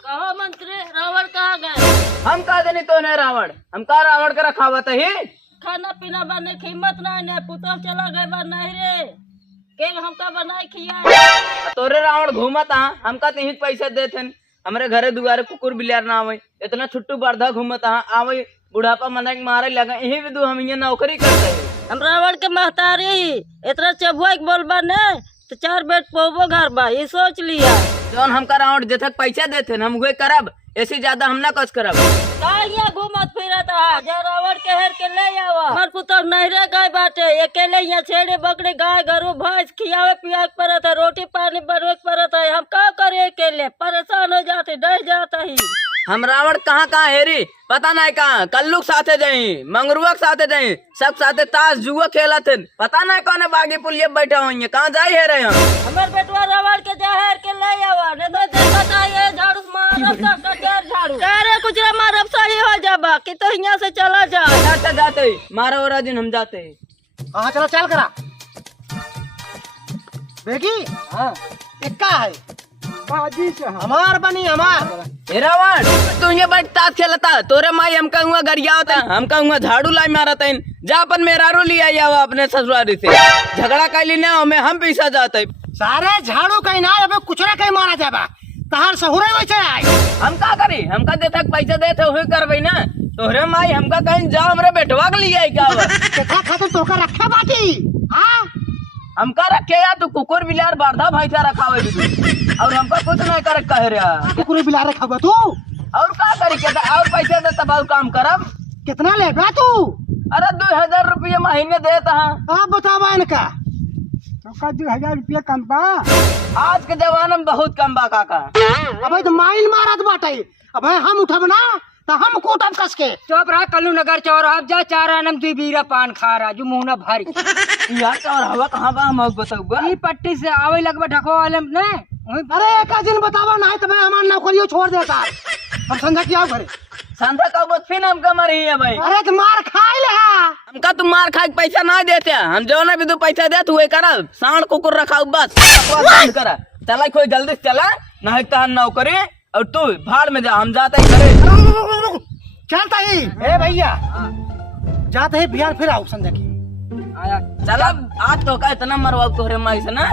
कहो मंत्री, रावण कहाँ गए? हम कहा देनी तो नहीं रावण, हम कहा रावण का रखा हुआ ही खाना पीना बनने की हिम्मत नहीं, पुतल चला गए बन नहीं रे के हमका बनाए खिया। तोरे रावण घूमा था, हम का तीन पैसे देते हमारे घरे दुआरे कुकुर बिलार ना आवे, इतना छुट्टू बर्धा घूमता आवे बुढ़ापा मन मारे लगा यही विदु हम ये नौकरी करते हैं। हम रावण के महतारी इतना चबुआ बोलबा ने तो 4 बेट पोबो घर बा, ये सोच लिया। जौन हमका रावण जथक पैसा देते हम वे करब, ऐसे ज्यादा हम ना कस करब। घूमत फिरत जा रावण के हेर के ले आवा। हमार पुतल नहरे गए बाटे, अकेले यहाँ छेड़े बकरे गाय गरु भैंस खियावे पिया पड़त है, रोटी पानी बनवे पड़त है। हम का करे अकेले, परेशान हो जाते डर जाता ही। हम रावण कहाँ कहाँ हेरी पता नहीं, कहाँ कल्लू साथे जाई, मंगरुआ साथे जाई, सब साथे ताश जुआ खेला थे, पता नहीं कौन बागी पुलिया बैठा हुई है, कहाँ जाई है रहे हम। हमार बेटवा रावण के जहर के ले आवा, ने तो देखता ये झाड़ू मारब सब कटेर झाड़ू तेरे कुछ मारब सही हो जाबा कि तो यहाँ से चला जा। जाते जाते मारा और दिन हम जाते हैं। हाँ चलो चल करा बेगी। हाँ इक्का है बाजी से हमार बनी हमार। रावण तू ये बैठ ताश खेलता, तोरे माई हम कहूँगा गरिया होता, हम कहूँगा झाड़ू लाई मारा था, जा अपन मेहरारू लिया या अपने ससुरारी से झगड़ा कर ली ना हमें हम पीछा जाते। सारे झाड़ू कहीं ना अबे कुछ ना कहीं मारा जाबा, तहार सहुरे वैसे आए। हम का करी, हमका देते पैसा देते हुए करबई ना, तोरे माई हमका कहीं जा हमरे बेटवा के लिए क्या देखा खातिर तोका रखा बाकी। हाँ हमका रखे या तू कुकुर बिलार बारधा भैंसा रखा हुआ और हमका कुछ नहीं करे कह रहा। कुकुर बिला रखा हुआ तू और का करी के और पैसे दे तब और काम करब। कितना ले बा तू? अरे 2000 रुपये महीने देता है। आप बतावा इनका 2000 रुपया कम बा। आज के जमाने में बहुत कम बा काका। अब तो माइन मारत बाटे, अब हम उठब ना तो हम कोटब कस के। चुप रहा कल्लू नगर चौराहा जा, 4 आनम 2 बीरा पान खा रहा जो मुंह ना भारी। यार और हवा कहाँ बा हम बताऊंगा। ई पट्टी से आवे लगबा ढको वाले ने। अरे एक दिन बतावा ना तो मैं हमार नौकरियों छोड़ देता। अब संध्या क्या घरे संध्या का बस फिर हम कमर ही है भाई। अरे तो मार खाई ले हमका तुम मार खा के पैसा ना देते, हम जो ना भी तू पैसा दे तू करब। सांड कुकुर रखा बस बंद करा, चला कोई जल्दी से चला नहीं तो नौकरी और तू भाड़ में जा, हम जाते ही करे। चलता ही ए भैया जाते ही बिहार फिर आओ संध्या की। आया चला आज तो का इतना मरवा तोहरे माई से ना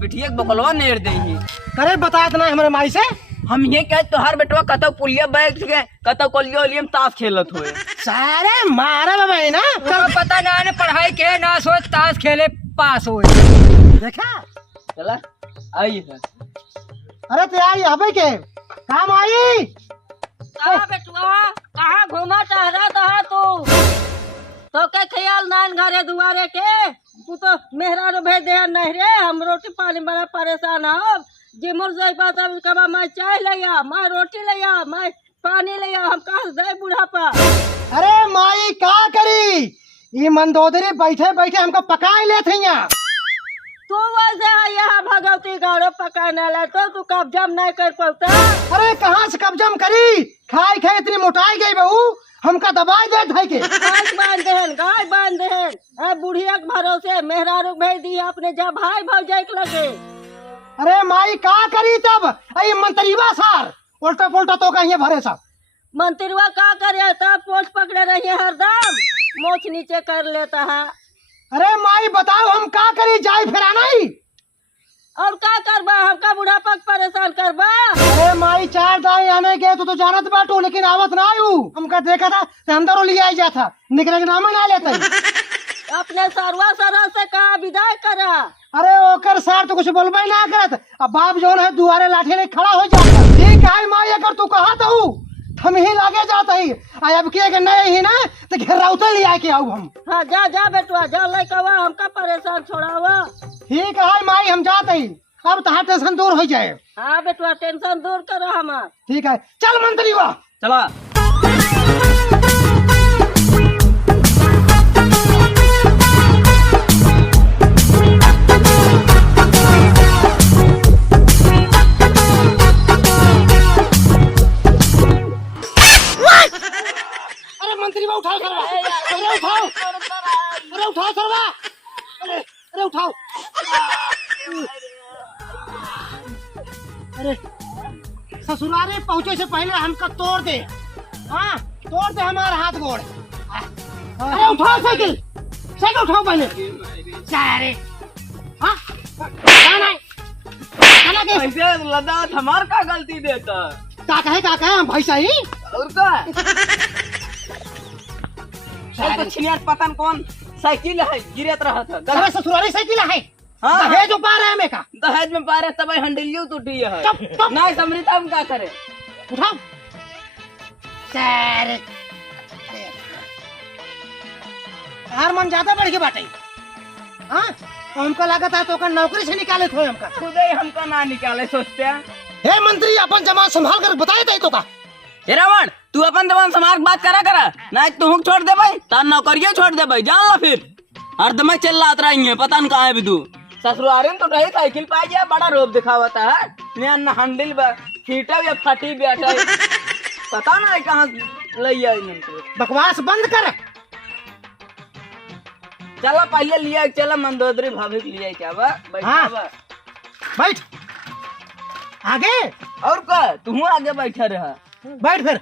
पिठिया के बकलवा नेर देंगे। करे बता इतना हमारे माई से हम ये कहे तोहार बेटवा कतो पुलिया बैठ के कतो कोलियो ओलियम ताश खेलत हुए। सारे मारा बाबा है ना तो पता ना ने पढ़ाई के ना सोच ताश खेले पास होए। देखा चला आइए। अरे ते आई हबे के काम आई। कहाँ बेटवा कहाँ घूमा टहरा था तू? तो के ख्याल नान घरे दुआरे के तू तो मेहरारू भेज दे नहीं रे, हम रोटी पानी बड़ा परेशान हो। जिमुर जाइबा तब कबा मैं चाय लिया, मैं रोटी लिया, मैं पानी लिया, हम कहाँ दे बुढ़ापा। अरे माई का करी ये मंदोदरी बैठे बैठे हमको पकाए ले थे यहाँ। तू वैसे यहाँ भगवती गाड़ो पकाने ला तो तू कब्जा नहीं कर पाता। अरे कहाँ से कब्जम करी, खाई खाई इतनी मोटाई गई बहू, हमका दवाई दे धाई के। गाय बांध दे बुढ़िया के भरोसे मेहरारू भेज दी अपने जा भाई भौजाई के लगे। अरे माई का करी तब आई मंत्रीवा सार उल्टा पुल्टा तो कहीं भरे सब। मंत्रीवा का करे तब पोछ पकड़े रही है हरदम, मोछ नीचे कर लेता है। अरे माई बताओ हम का करी, जाई फिरा नहीं और का करबा, हमका बुढ़ापा परेशान करबा। अरे माई 4 दाई आने के तो जानत बाटू लेकिन आवत ना आयु। हमका देखा था तो अंदर ले आई जाता, निकले के नाम ना लेता। अपने सरवा सरा से कहा विदाई करा। अरे ओकर सार तो कुछ बोलबे ना करत, अब बाप जो है दुआरे लाठी ले खड़ा हो जाता। ठीक है माई अगर तू कहा तो हम ही लागे जाता ही अब के नहीं ही ना तो घेराउते ले आके आऊ हम। हाँ जा जा बेटवा जा लेकवा, हमका परेशान छोड़ावा। ठीक है माई हम जाते ही, अब तो टेंशन दूर हो जाए। हाँ बेटवा टेंशन दूर करो हमार। ठीक है चल मंत्री वाह चला। मंत्री बा उठाओ सरवा, अरे उठाओ, अरे उठाओ सरवा, अरे उठाओ। अरे ससुर ससुरारी पहुंचे से पहले हमका तोड़ दे। हाँ, तोड़ दे हमारा हाथ गोड़। अरे उठाओ साइकिल, साइकिल उठाओ पहले। सारे हाँ ऐसे लदा हमार का गलती देता का कहे हम भाई सही और का तो छिनियार पतन कौन साइकिल है गिरत रहा था अरे ससुरारी साइकिल है। हाँ। दहेज पा रहे हैं मैं का दहेज में पा रहे तब हंडिलियो टूटी है चुप। नहीं समृता हम क्या करे उठाओ सारे हर मन ज्यादा बढ़ के बाटे। हाँ हमको लागत है तो का नौकरी से निकाले थे हमका खुद ही हमको ना निकाले सोचते हैं हे मंत्री अपन जमा संभाल कर बताए थे तो का हे रावण तू अपन दवान समाज बात करा नहीं तू हम छोड़ दे भाई तार नौकरिया छोड़ दे भाई जान ला फिर हरदम चल रहा रही है पता नहीं कहाँ है भी तू ससुरारे तो रही साइकिल पाई गया बड़ा रोप दिखावता है न हंडिल फीटा या फटी बैठा पता ना कहाँ ले आई बकवास बंद कर। चला पहले लिया चला मंदोदरी भाभी के लिए क्या बा हाँ। बैठ आगे और का तू आगे बैठा रहा बैठ फिर।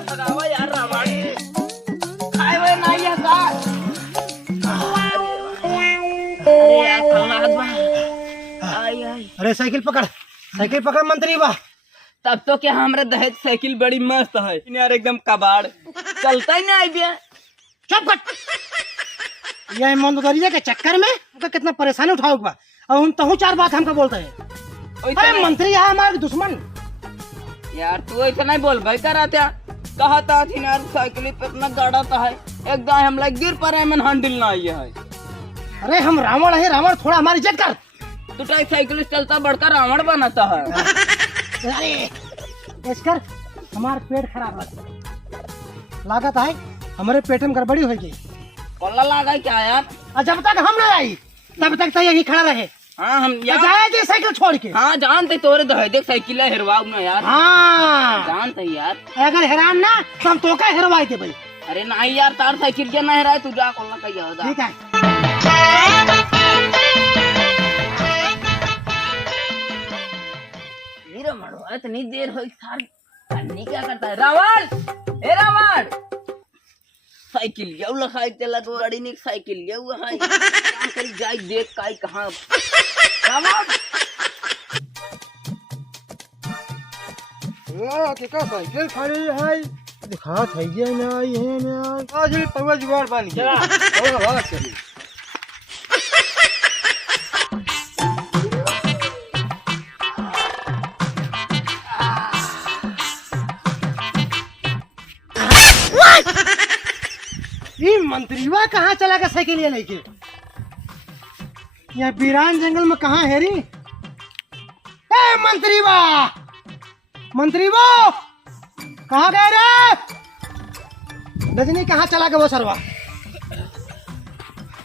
भगावा यार रावण खाए हुए नहीं है का अरे यार प्रहलाद बा आई आई अरे साइकिल पकड़ मंत्री बा। तब तो क्या हमारा दहेज साइकिल बड़ी मस्त है यार एकदम कबाड़ चलता ही नहीं भैया चुप कर। ये ईमानदारी के चक्कर में उनका कितना परेशानी उठाओगा और उन तहु चार बात हमको बोलते हैं। अरे मंत्री है हमारे दुश्मन। यार तू ऐसा नहीं बोल भाई करा था कहा था यार साइकिल पे इतना गाड़ा था है एक गाय हम लोग गिर पर मन हंडिल ना आई है। अरे हम रावण है रावण थोड़ा हमारी इज्जत कर। तू टाइप साइकिल चलता बढ़कर रावण बनाता है। अरे इसकर हमारा पेट खराब लागत है हमारे पेट में गड़बड़ी हो गई। कोल्ला लगा क्या यार और जब तक हम ना आई तब तक तो यही खड़ा रहे। हाँ हम तो जाएगी साइकिल छोड़ के। हाँ जानते तोरे दहेज साइकिल हिरवाऊ ना यार। हाँ जानते यार अगर हैरान ना तो हम तो क्या हिरवाए थे भाई। अरे नहीं यार तार साइकिल क्या नहीं रहा है तू जा कोल्ला का यार ठीक है। मेरा मरो इतनी देर हो सार अन्नी क्या करता है रावण ए रावण साइकिल ये लखा चला तो गाड़ी ने साइकिल ये हुआ है क्या करी जाए देख काई कहां रावण ओ के का साइकिल खड़ी है दिखा થઈ गया ना ये ना आज पवा जुगाड़ बन गया। और हवा चली ये मंत्रीवा कहाँ चला गया साइकिल ये लेके यहाँ वीरान जंगल में कहाँ है री। ए मंत्रीवा मंत्रीवा कहाँ गए रे रजनी कहाँ चला गया वो सरवा।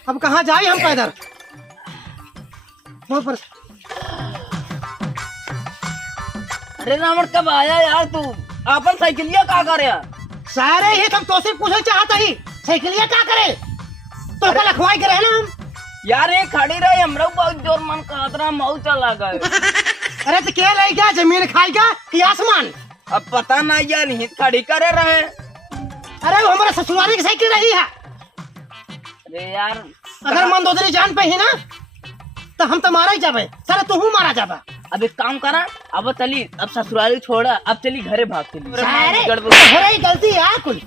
अब कहाँ जाए हम पैदल वो पर। अरे रावण कब आया यार तू अपन साइकिलिया का कर रहा सारे ही तुम तो से पूछना चाहता ही साइकिलिया क्या करे तो कल अखवाई करे ना हम यार ये खड़ी रही हमरा बहुत जोर मन कातरा मऊ चला गए। अरे तो क्या लेगा जमीन खाएगा कि आसमान अब पता नहीं यार नहीं खड़ी करे रहे। अरे वो हमारे ससुराली की साइकिल रही है। अरे यार अगर मंदोदरी जान पे ही ना तो हम तो मारा ही जाबे सारे तू हूँ मारा जाबा। अब एक काम करा अब चली अब ससुराली छोड़ा अब चली घरे भाग चली अरे गलती है कुल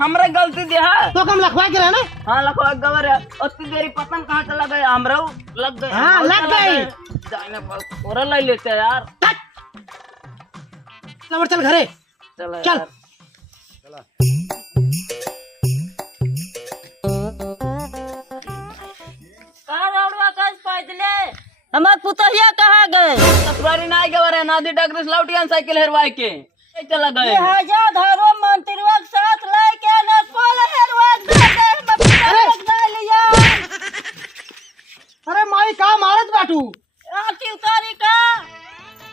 हमरा गलती दे है तो हम लखवा के रहना। हाँ लखवा गवर है उतनी देरी पतन कहाँ चला गया हमरा लग गए। हाँ लग गई जाने पूरा ले लेते यार चल घरे चला चल। कहाँ रावणवा कस पैदले हमार पुतहिया कहाँ गए। ससुरारी ना गवर है नादी डगरिस लौटियान साइकिल हेरवाए के चला गए। लिहाजा धरो मंत्रीवा के साथ लेके न कोल हेरवा दे लिया। अरे माई का मारत बाटू आखी उतारी का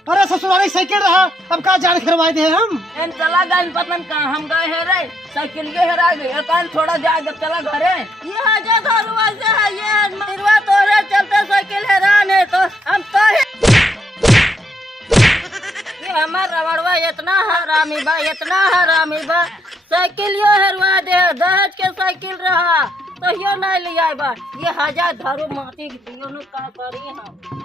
अरे ससुराली साइकिल रहा, अब का जान खरवाए दे हम। इन चला गए पतन कहाँ हम गए है रे, साइकिल के हेरा गए एकान थोड़ा जाए जब चला घरे। ये हजा घरवा से है ये मरवा तोरे चलते साइकिल हैरान तो हम तो ये हमार रबड़वा इतना हरामी बा साइकिल यो हरवा दे, दहेज के साइकिल रहा तो यो नहीं लिया बा। ये हजा धरू माटी दियो न का करी हम।